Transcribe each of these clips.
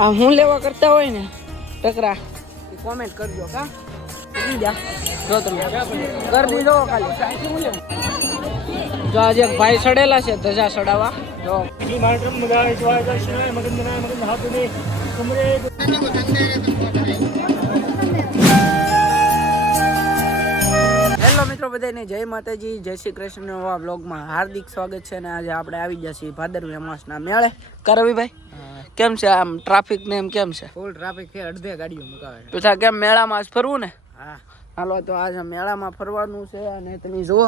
આ હું લેવા કરતા હોય ને ટકરા કોમેન્ટ કરજો કા બીજા જો તમે ગરદી જો ખાલી જો આજે ભાઈ સડેલા છે ધજા સડાવવા જો હેલો મિત્રો બધાને જય માતાજી જય શ્રી કૃષ્ણ નવા બ્લોગમાં હાર્દિક સ્વાગત છે. અને આજે આપણે આવી ગયા છીએ ભાદરવી અમાસના મેળે. કરવીભાઈ કેમ છે આમ ટ્રાફિક ને એમ કેમ છે? ફૂલ ટ્રાફિક છે, અડધે ગાડીઓ મુકાવે છે. પછી કેમ મેળામાં આજ ફરવું ને? હા હાલો તો આજે મેળામાં ફરવાનું છે. અને તમે જુઓ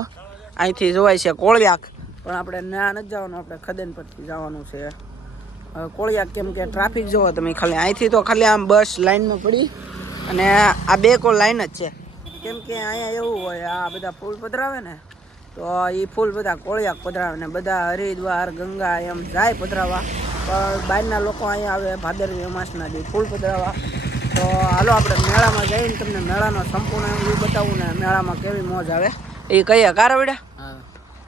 અહીંથી જોવાય છે કોળિયાક, પણ આપણે ના નથી જવાનું, આપણે ખદેન પરથી જવાનું છે કોળિયાક. કેમ કે ટ્રાફિક જુઓ તમે, ખાલી અહીંથી તો ખાલી આમ બસ લાઈનમાં પડી અને આ બે કો લાઈન જ છે. કેમ કે અહીંયા એવું હોય આ બધા ફૂલ પધરાવે ને તો એ ફૂલ બધા કોળિયાક પધરાવે ને બધા હરિદ્વાર ગંગા એમ જાય પધરાવા, પણ બહારના લોકો અહીંયા આવે ભાદરવી અમાસના દી ફૂલ પધરાવા. તો હાલો આપણે મેળામાં જઈને તમને મેળાનો સંપૂર્ણ વ્યૂ બતાવું ને મેળામાં કેવી મોજ આવે એ કહીએ. કારવડ્યા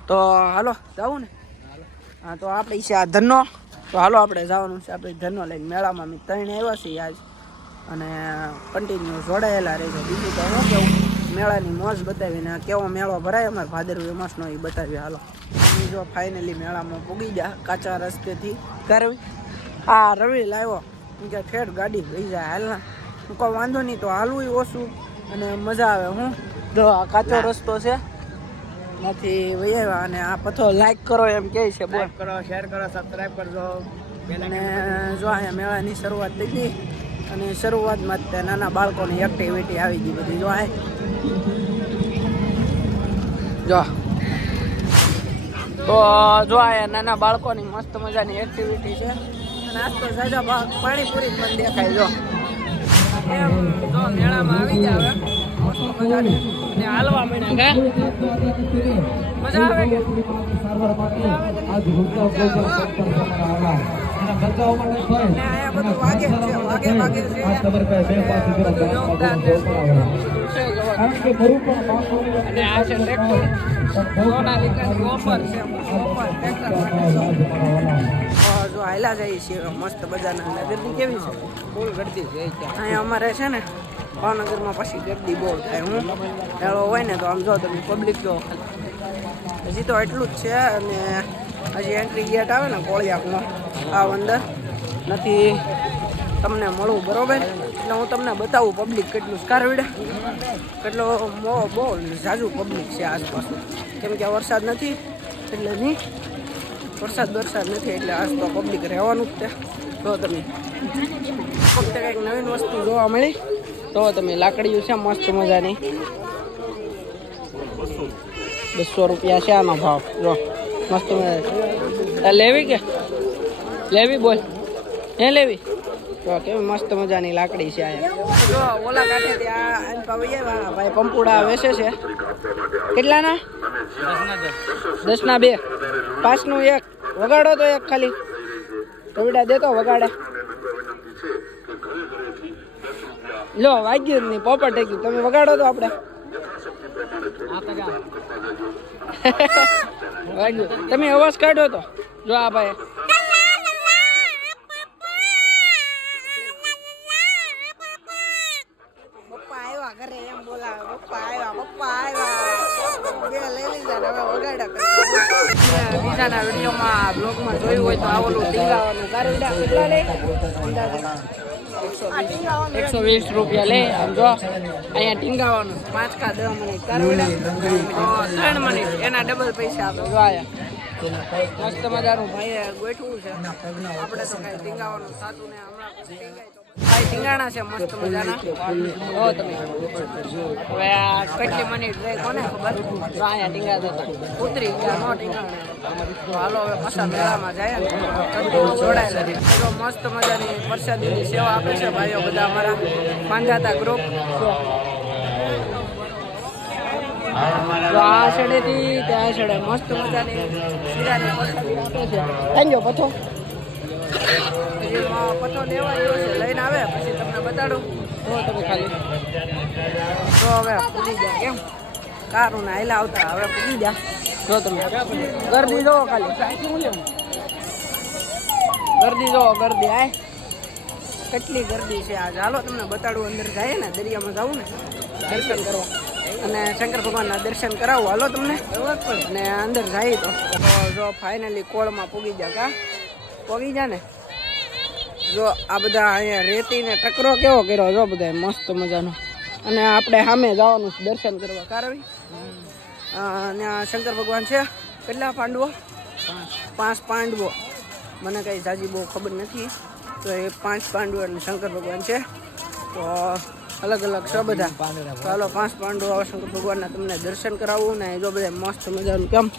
તો હાલો જવું ને? હા તો આપણે છે આ ધનનો, તો હાલો આપણે જવાનું છે. આપણે ધનનો લઈને મેળામાં અમે 3 આવ્યા છીએ આજ, અને કન્ટિન્યુ જોડાયેલા રહેજો. બીજું તો શું કેવું, મેળાની મોજ બતાવીને કેવો મેળો ભરાય અમારે ભાદરવી અમાસનો એ બતાવીએ. હાલો અમે જો ફાઇનલી મેળામાં પૂગી ગયા કાચા રસ્તેથી. કરવી આ રવિ લાવ્યો કે ઠેઠ ગાડી ગઈ જાય હાલના. હું કહું વાંધો નહીં, તો હાલવું ઓછું અને મજા આવે. હું જો આ કાચો રસ્તો છે નથી વહી આવ્યા. અને આ પથ્થર લાઈક કરો એમ કહે છે, બોલ કરો, શેર કરો, સબસ્ક્રાઇબ કરજો. અને જો અહીંયા મેળાની શરૂઆત થઈ ગઈ, અને શરૂઆતમાં જ નાના બાળકોની એક્ટિવિટી આવી ગઈ બધી. જો આ જો તો જો આ નાના બાળકોની મસ્ત મજાની એક્ટિવિટી છે. અને આજ તો સાજા પાણીપુરી જ મને દેખાય. જો એમ જો મેળામાં આવી જાય મસ્ત મજાની અને હાલવા માંડ્યા કે મજા આવે કે જો હાલા જાય છે મસ્ત બજારના. ગરદી કેવી છે? ફૂલ ગળતી છે અહીંયા અમારે છે ને ભાવનગરમાં પછી ગરદી બહુ થાય. હું મેળો હોય ને તો આમ જો તમે પબ્લિક જો હજી તો એટલું જ છે. અને હજી એન્ટ્રી ગેટ આવે ને કોળિયાકનો આ અંદર નથી તમને મળવું બરોબર, એટલે હું તમને બતાવું પબ્લિક કેટલું કારવીડે કેટલો બહુ ઝાઝું પબ્લિક છે આસપાસ. કેમ કે વરસાદ નથી એટલે નહીં, વરસાદ નથી એટલે આજ તો પબ્લિક રહેવાનું જ છે. જો તમે ફક્ત કંઈક નવીન વસ્તુ જોવા મળી તો તમે લાકડીઓ છે મસ્ત મજાની 200 રૂપિયા છે આનો ભાવ. જો મસ્ત મજા લેવી કે લેવી બોલ હે લેવી? તો કેવી મસ્ત મજાની લાકડી છે અહીંયા. જો ઓલા કાંઠે ત્યાં ભાઈ પંપુડા વેચે છે. કેટલાના? 10ના 2, 5નું 1. વગાડો તો એક ખાલી રવિડા દેતો વગાડે. લો વાગ્યું જ નહીં, પોપટ ગયું. તમે વગાડો તો આપણે વાગ્યું. તમે અવાજ કાઢો તો. જો આ ભાઈ પપ્પા આવ્યા ઘરે એમ બોલાવે, પપ્પા આવ્યા બે લઈ લીધા ને હવે વગાડ્યા કરતા. બીજાના વિડીયોમાં બ્લોગમાં જોયું હોય તો આવેલું ટીંગાવાનું કારવીડા કેટલા લે? 120 રૂપિયા લે. આમ જો અહીંયા ટીંગાવાનું 5 કા 10 મિનિટ કારવીડા 3 મિનિટ એના ડબલ પૈસા આપે. જો આયા મસ્ત મજાનું ભાઈએ ગોઠવું છે. આપણે તો કાંઈ ટીંગાવાનું થતું ને હમણાં ટીંગાય તો ભાઈ ટીંગાણા છે મસ્ત મજાના. જો તમે હવે આ કેટલી મિનિટ રહી કોને ખબર. જો અહીંયા ટીંગાતા હતા ઉતરી ગયા, નો ટીંગાણા. તો હાલો હવે પાછા મેળામાં જાય ને જોડાયેલા. તો મસ્ત મજાની પ્રસાદીની સેવા આપે છે ભાઈઓ બધા અમારા માંધાતા ગ્રુપ. તો આ છેડેથી ત્યાં છેડે મસ્ત મજાની શીરાની પ્રસાદી આપે છે. થઈ ગયો પથો હજી પથો લેવા ગયો છે, લઈને આવે પછી તમને બતાડું. તો તમે ખાલી તો હવે પૂજી જાય કેમ કારું ને હાઈલા આવતા હવે પૂજી જાય. જો તમે ગરદી જોવો ખાલી, ગરદી જોવો ગરદી આય કેટલી ગરદી છે આજ. હાલો તમને બતાડું, અંદર જાય ને દરિયામાં જવું ને દર્શન કરવા અને શંકર ભગવાનના દર્શન કરાવું. હાલો તમને ને અંદર જાય તો જો ફાઇનલી કોળમાં પૂગી જા કા પૂગી જા ને. જો આ બધા અહીંયા રેતી ને ટકરો કેવો કર્યો જો બધા મસ્ત મજાનો. અને આપણે સામે જવાનું દર્શન કરવા કારવી. ત્યાં શંકર ભગવાન છે. કેટલા પાંડવો? 5 પાંડવો. મને કંઈ જાજી બહુ ખબર નથી. તો એ 5 પાંડવો એટલે શંકર ભગવાન છે. તો અલગ અલગ છે બધા. ચાલો 5 પાંડવો શંકર ભગવાનના તમને દર્શન કરાવું ને જો બધા મસ્ત મજાનું. કેમ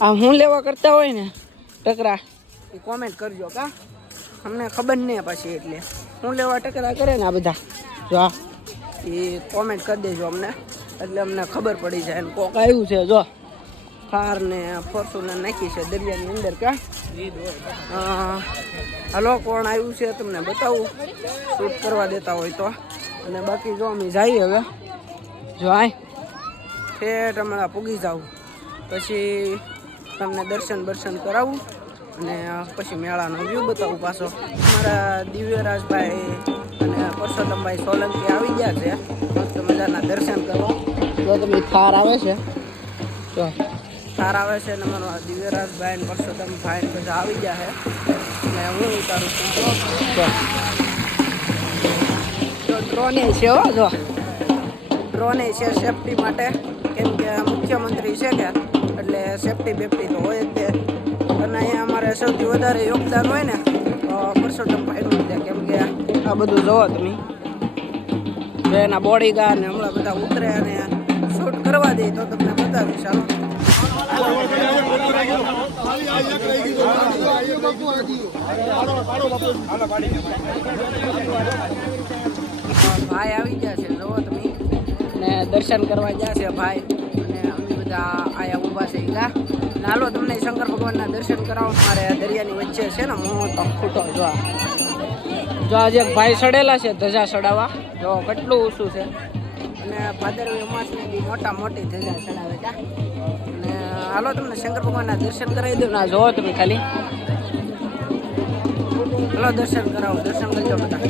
આ હું લેવા કરતા હોય ને ટકરા એ કોમેન્ટ કરજો કા, અમને ખબર નહીં પછી. એટલે હું લેવા ટકરા કરે ને આ બધા જો એ કોમેન્ટ કરી દેજો અમને, એટલે અમને ખબર પડી જાય. અને કોક આવ્યું છે જો થાર ને ફોર્ચ્યુનર નાખી છે દરિયાની અંદર કા. હલો કોણ આવ્યું છે તમને બતાવું, શૂટ કરવા દેતા હોય તો. અને બાકી જો અમે જઈએ હવે. જો આય ઠેઠ અમારા પૂગી જાવ પછી તમને દર્શન કરાવું અને પછી મેળાનો વ્યૂ બતાવું પાછો. અમારા દિવ્યરાજભાઈ અને પરસોત્તમભાઈ સોલંકી આવી ગયા છે મસ્ત મજાના દર્શન કરવા. જો તમે થાર આવે છે, જો થાર આવે છે ને અમારા દિવ્યરાજભાઈ ને પરસોત્તમભાઈ બધા આવી ગયા છે. અને હું ઉતારું છું જો ડ્રોને છે હો. જો ડ્રોને છે સેફટી માટે, કેમ કે મુખ્યમંત્રી છે કે એટલે સેફટી બેફટી તો હોય જ તે. અને અહીંયા અમારે સૌથી વધારે યોગદાન હોય ને પરસોત્તમભાઈનું છે, કેમ કે આ બધું જોવો તમે જો એના બોડીગાર્ડ ને હમણાં બધા ઉતરે અને શૂટ કરવા દે તો તમને બતાવીશ. ભાઈ આવી ગયા છે જોવો તમે, ને દર્શન કરવા ગયા છે ભાઈ. અને અમે બધા આયા ઊભા છે ઈલા. હાલો તમને શંકર ભગવાનના દર્શન કરાવો. મારે દરિયાની વચ્ચે છે ને મોટો ખૂટો જો આજે ભાઈ સડેલા છે ધજા સડાવવા. જો કેટલું ઊંચું છે. અને ભાદરવી અમાસની બી મોટી ધજા સડાવે છે. અને હાલો તમને શંકર ભગવાનના દર્શન કરાવી દઉં. ના જોવો તમે ખાલી, હાલો દર્શન કરાવો. દર્શન કરજો બધા.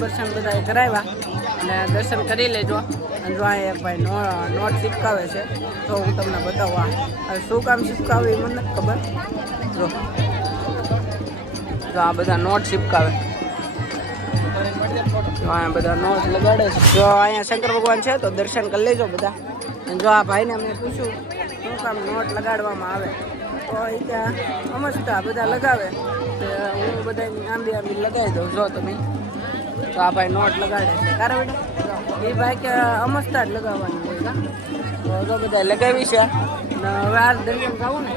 દર્શન બધા કરાવ્યા અને દર્શન કરી લેજો. અને જો આ એક ભાઈ નોટ ચીપકાવે છે તો હું તમને બતાવવા. હવે શું કામ ચીપકાવે એ મને નથી ખબર. જો આ બધા નોટ ચીપકાવે, જો અહીંયા બધા નોટ લગાડે છે. જો અહીંયા શંકર ભગવાન છે તો દર્શન કરી લેજો બધા. અને જો આ ભાઈને મેં પૂછ્યું શું કામ નોટ લગાડવામાં આવે તો એ ત્યાં સમજતા બધા લગાવે. હું બધા આંબી લગાવી દઉં. જો તમે તો આ ભાઈ નોટ લગાડે છે તારે બેટા. એ ભાઈ કે અમસ્તા જ લગાવવાની હોય તો જો બધા લગાવી છે. ને હવે આ દરિયામાં જવું ને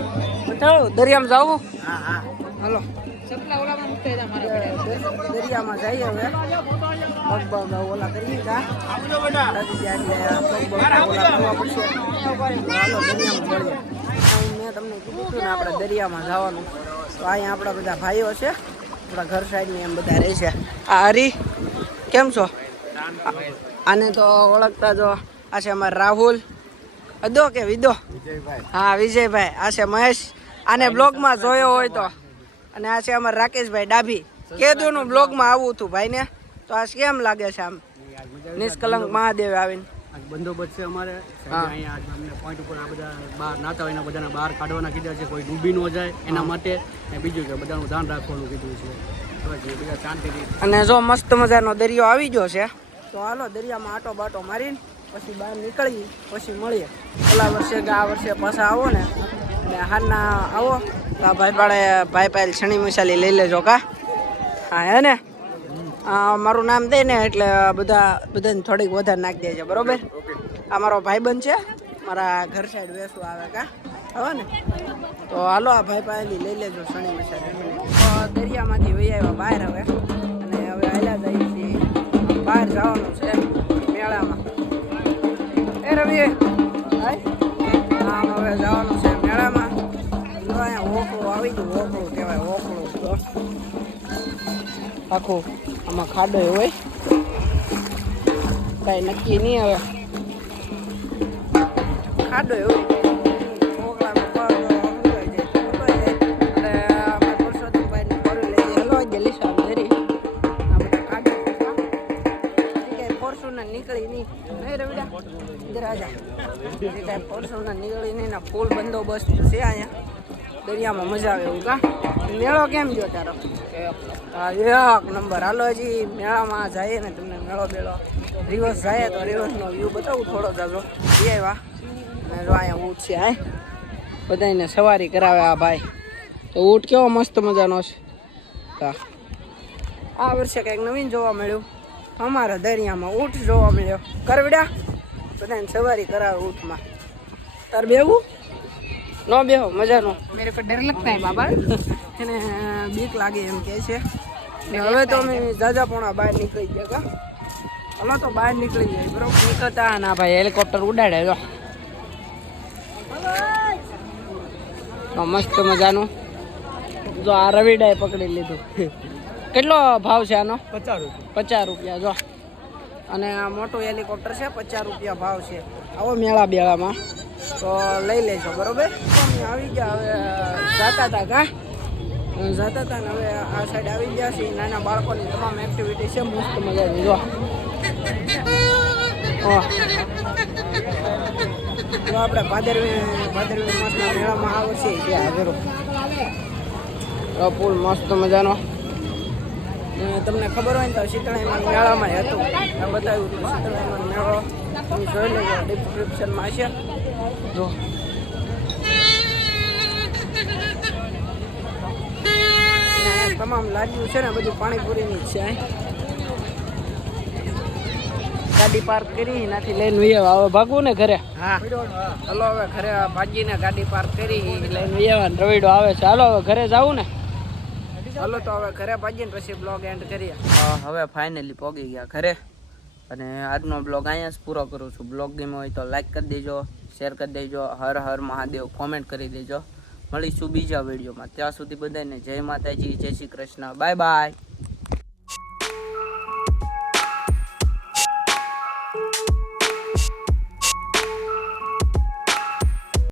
બતાવું. દરિયામાં જવું? હા હાલો દરિયામાં જઈએ હવે. પગ ઓલા કરીએ કા ઓલા પડશે. હાલો દરિયામાં જઈએ. મેં તમને કીધું હતું ને આપણે દરિયામાં જવાનું. તો અહીંયા આપણા બધા ભાઈઓ છે, આપણા ઘર સાઈડની એમ બધા રહે છે. આ હરી કેમ છો? આને તો ઓળખતા જો આ છે અમારા રાહુલ અદો કે વિદો. હા વિજયભાઈ. આ છે મહેશ, આને બ્લોગમાં જોયો હોય તો. અને આ છે અમારા રાકેશભાઈ ડાભી. કેદુનું બ્લોગમાં આવું હતું ભાઈને. તો આ કેમ લાગે છે આમ નિષ્કલંક મહાદેવ આવીને? બંદોબસ્ત છે અમારે અહીંયા. અમને પોઈન્ટ ઉપર આ બધા બહાર નાતા હોય એના બધાને બહાર કાઢવાના કીધા છે, કોઈ ડૂબી ન જાય એના માટે. અને બીજું કે બધાનું ધ્યાન રાખવાનું કીધું છે. અને જો મસ્ત મજાનો દરિયો આવી ગયો છે. તો હાલો દરિયામાં આટો બાટો મારીને પછી બહાર નીકળી પછી મળીએ. ઓલા વર્ષે કે આ વર્ષે પાછા આવો ને અને હારના આવો તો આ ભાઈ પાડે છણી મસાલી લઈ લેજો કા હા હે ને મારું નામ દે ને એટલે બધાને થોડીક વધારે નાખી દેજો બરોબર આ મારો ભાઈબંધ છે મારા ઘર સાઈડ વેસું આવે કા હવે ને તો હાલો આ ભાઈ પાસેથી લઈ લેજો છણી મસાલી દરિયામાંથી વહી આવ્યા બહાર હવે અને હવે હાલ્યા જઈએ છીએ બહાર જવાનું છે મેળામાં એ રવિ આમ હવે જવાનું છે મેળામાં અહીંયા ઓકળું આવી ગયું ઓકળું કહેવાય ઓકળું તો આખું આમાં ખાડો હોય કાંઈ નક્કી નહીં હવે ખાડો હોય નીકળી નહીં રવિડા ઇધર આજા કાંઈ પરસોના નીકળી નહીં ને ફૂલ બંદોબસ્ત છે અહીંયા દરિયામાં મજા આવે એવું કા મેળો કેમ ગયો તારો હા એક નંબર હાલો હજી મેળામાં જઈએ ને તમને મેળો બેળો રિવર્સ જાય તો રિવર્સનો વ્યૂ બતાવું થોડો જાજો એ આવ્યા અને જો અહીંયા ઊંટ છે હા બધાને સવારી કરાવે આ ભાઈ તો ઊંટ કેવો મસ્ત મજાનો છે હા આ વર્ષે કંઈક નવીન જોવા મળ્યું અમારા દરિયામાં ઊંટ જોવા મળ્યો કરવડ્યા બધાને સવારી કરાવે ઊંટમાં તાર બેવું ન બેહો મજાનો મેરે કો ડર લગતા હે બાબા એને બીક લાગે એમ કહે છે ને હવે તો અમે જાજાપોણા બહાર નીકળી ગયા કા હલો તો બહાર નીકળી જાય બરોબર નીકળતા ના ભાઈ હેલિકોપ્ટર ઉડાડે જો તો મસ્ત મજાનું જો આ રવિડાએ પકડી લીધું કેટલો ભાવ છે આનો 50 રૂપિયા જો અને આ મોટું હેલિકોપ્ટર છે 50 રૂપિયા ભાવ છે આવો મેળા બેળામાં તો લઈ લેજો બરોબર અમે આવી ગયા હવે જતા હતા કા જતા હતા ને હવે આ સાઈડ આવી ગયા છે નાના બાળકોની તમામ એક્ટિવિટી છે મસ્ત મજાની જો આપણે ભાદરવી માસના મેળામાં આવે છે હાજરો પુલ મસ્ત મજાનો તમને ખબર હોય ને તો શીતળાઈમાં મેળામાં હતું બતાવ્યું હતું શીતળાઈમાં મેળો તમે જોઈ લેજો ડિસ્ક્રિપ્શનમાં છે જો તમામ લાગ્યું છે ને બધું પાણીપુરીની જ છે ગાડી પાર્ક કરી એનાથી લઈને વૈયા હવે ભાગવું ને ઘરે હા હલો હવે ઘરે ભાગીને ગાડી પાર્ક કરી લઈને વૈયા રવિડો આવે છે હાલો હવે ઘરે જવું ને હાલો તો હવે ઘરે ભાગીને પછી બ્લોગ એન્ડ કરીએ હવે ફાઇનલી પહોંચી ગયા ઘરે અને આજનો બ્લોગ અહીંયા જ પૂરો કરું છું બ્લોગ ગમ્યો હોય તો લાઈક કરી દેજો શેર કરી દેજો હર હર મહાદેવ કોમેન્ટ કરી દેજો મળીશું બીજા વિડીયોમાં ત્યાં સુધી બધાને જય માતાજી જય શ્રી કૃષ્ણ બાય બાય